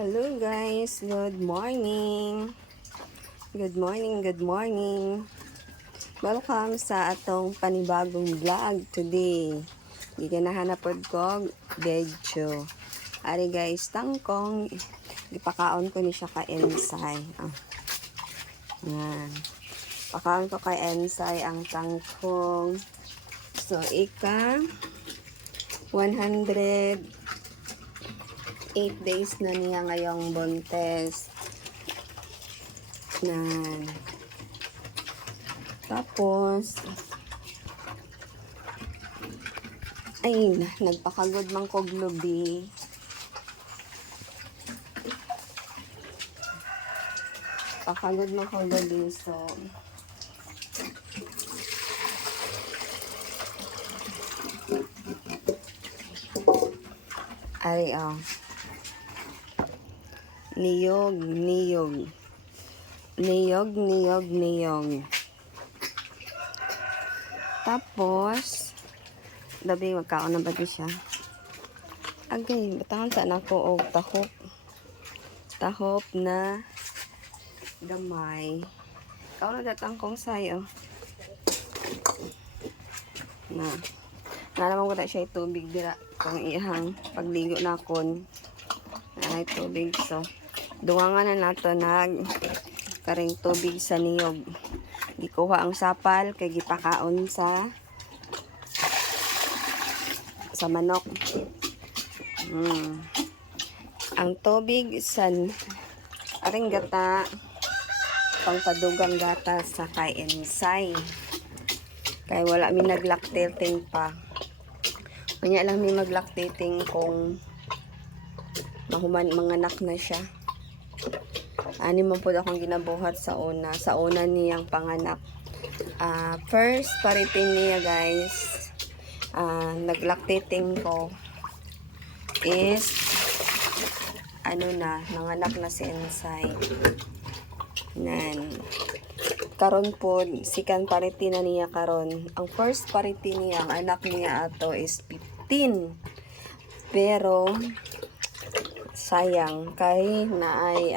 Hello guys, good morning. Good morning, good morning. Welcome sa atong panibagong vlog today. Di ka nahanapod ko video. Ari guys, tangkong ipakaon ko ni siya ka ensay. Yan. Pakaon ko kay ensay ang tangkong. So ika 108 days na niya ngayong buntes. Nan. Tapos, ay, nagpakagod man kog lubi. Pakagod man kog lubi, so, ay, niyog. Tapos, labi magkaon na ba di siya? Agay, batangan saan ako og tahop. Tahop na gamay. Kaon na datang kong sayo. Na naman ko na siya tubig dira kung ihang pagligo na kon. Ay tubig, so duwangan na nato nag karing tubig sa niyog. Gikuha ang sapal kay gipakaon sa manok. Ang tubig sa aring gata pangpadugang gata sa kay ensay. Kay wala mi naglactating pa. Kanya lang mi maglactating kung mahuman manganak na siya. Ani man po akong ginabuhat sa una. Sa una niyang panganak. First paritin niya guys. Naglactating ko is nanganak na si ensay. Nan. Karon po, second parity na niya karon. Ang first parity niya, ang anak niya ato is 15. Pero sayang kay naay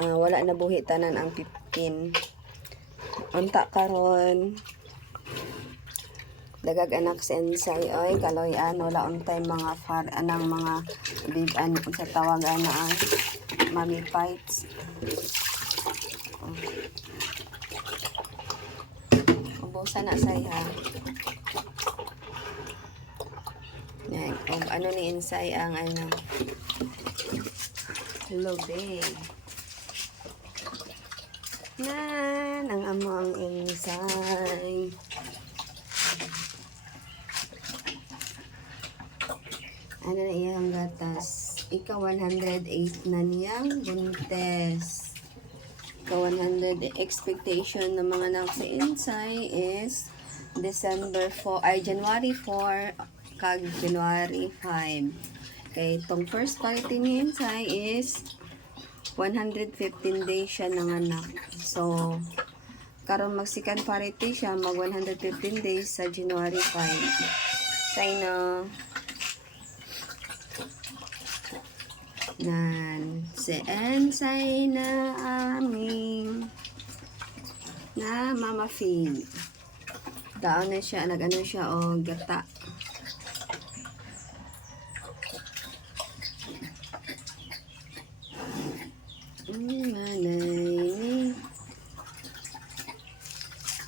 wala na buhi tanan ang 15. Unta karon dagag anak si ensay oy kaloy-an wala untay mga mga biban sa tawag ang mommy fights. Ubusan na saya. Yan, ano ni ensay ang lobe. Nan, ang amo ang ensay. Ano na iyang gatas? Ika 108 na niyang buntes. Ika 100 expectation ng mga anak si ensay is January 4 kag January 5. Kay itong first party ni ensay is 115 days siya nanganak. So, karon mag second party siya, mag 115 days sa January 5. Say no. Nan, si ensay na aming na mama feed. Daon na siya, nag-ano siya o gata.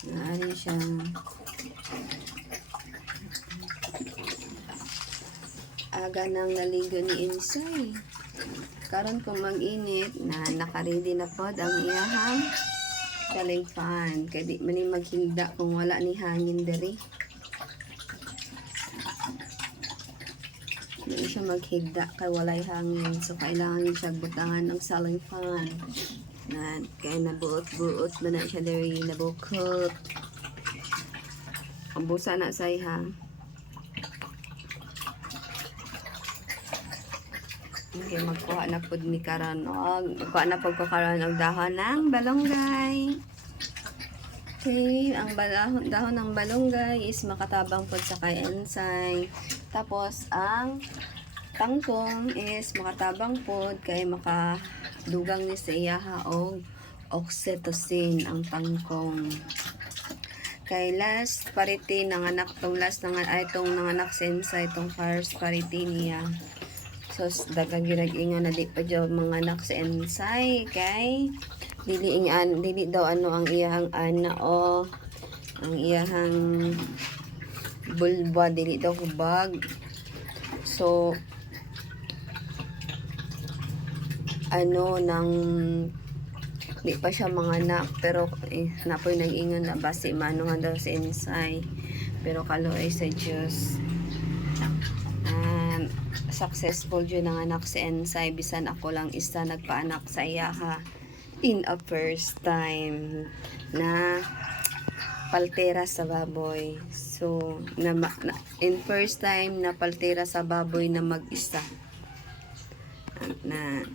Naari siya. Aga nang naligo ni ensay. Karon kung mag-init na naka-ready na pod ang iyahang ceiling fan. Kaya di man maghigda kung wala ni hangin diri. Hindi siya maghigda kay walay hangin. So kailangan siya butangan ng ceiling fan. Kaya nabuot-buot na na siya diri, nabukot. Ambusa na say ha. Okay, magkuha na po ni karon magkuha na po ko karon og dahon ng balonggay. Okay, ang dahon ng balonggay is makatabang po sa kay ensay. Tapos ang tangkong is makatabang pod kay makadugang ni sa iyaha og oxytocin ang tangkong. Kay last parity nanganak tong last itong nanganak sensa itong first parity niya. So dagang ginag-ingan na di pa daw mga anak sa ensay kay dili daw ano ang iyahang ana o ang iyahang bulba dili daw hubag. So ano nang di pa siya manganak pero napoy nag-ingon na basi mano nga daw sa ensay pero kaloy sa Diyos successful yun ang anak sa ensay bisan ako lang isa nagpaanak sa iyaha in a first time na paltera sa baboy. So in first time na paltera sa baboy na mag-isa na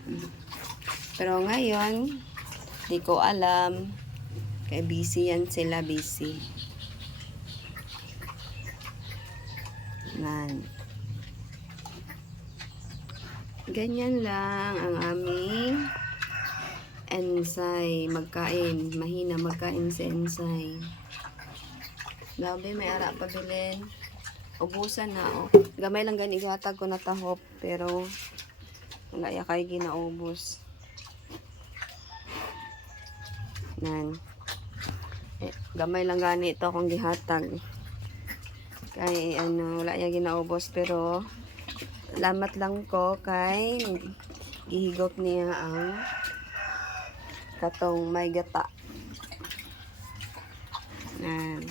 pero ngayon di ko alam. Kaya busy yan sila, busy. Nan. Ganyan lang ang aming ensay. Magkain. Mahina magkain sa ensay. Grabe, may ara pa bilin. Ubusan na, oh. Gamay lang gani gatag ko na tahop. Pero, wala ya kay ginaubos. Nan. Gamay lang gani ito akong gihatag. Kay ano, wala ya ginaubos pero salamat lang ko kay gihigop niya ang katong may gata. Nan.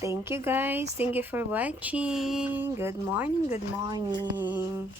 Thank you guys. Thank you for watching. Good morning. Good morning.